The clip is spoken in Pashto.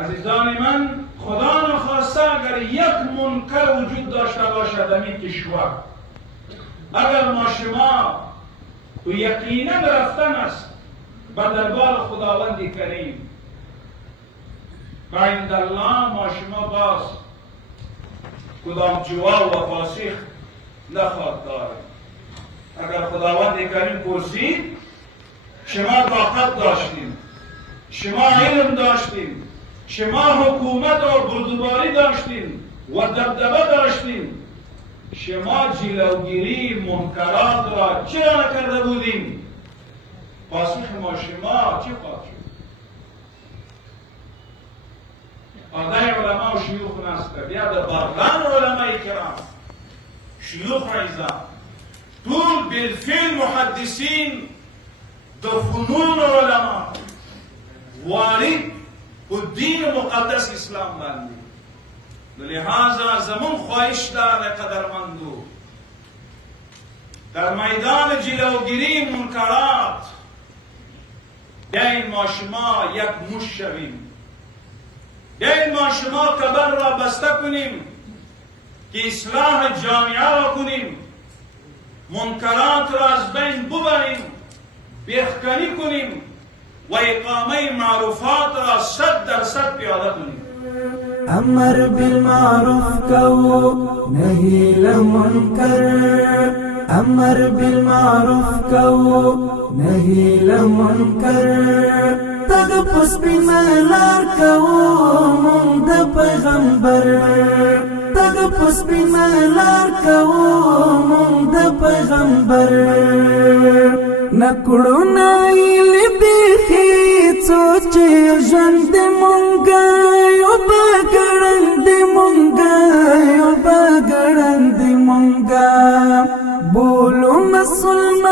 عزیزان من، خدا نخواسته اگر یک منکر وجود داشته باشد در این کشور، اگر ما شما و یقینا رفتن است به دربار خداوند کریم، و عند الله ما شما باز کدام جواب و پاسخ نخواهد دارد. اگر خداوند کریم پرسید شما طاقت داشتیم، شما علم داشتیم، شما حکومت و بردباری داشتیم و دبدبه داشتیم، شما جلوگیری منکرات را چرا نکرده بودیم؟ پاسخ ما شما چه خواهد شد؟ آدای علماء و شیوخ نست کرد، یا در برغان علماء کرام شیوخ رئیزا طول بالفعل محدثین در فنون علماء وارد و دین مقدس اسلام بندی. لہذا زمان خواهش دار قدرمندو در میدان جلوگیری منکرات بیاین ما شما یک مش شویم، بیاین ما شما کبر را بسته کنیم که اصلاح جامعه را کنیم، منکرات را از بین ببریم، بیخکنی کنیم و اقامه معروفات را 100% پیاده کنیم. امر بالمعروف کو نهی لمنکر، امر بالمعروف کو نهی لمنکر، تگ پس بیمالار کو مونږ د پیغمبر، تگ پس بیمالار کو مونږ د پیغمبر، نکړو نایلی بیخی سوچ ژوند مونږه یو بګړند مونږه یو بګړند مونږه بولو مسلمان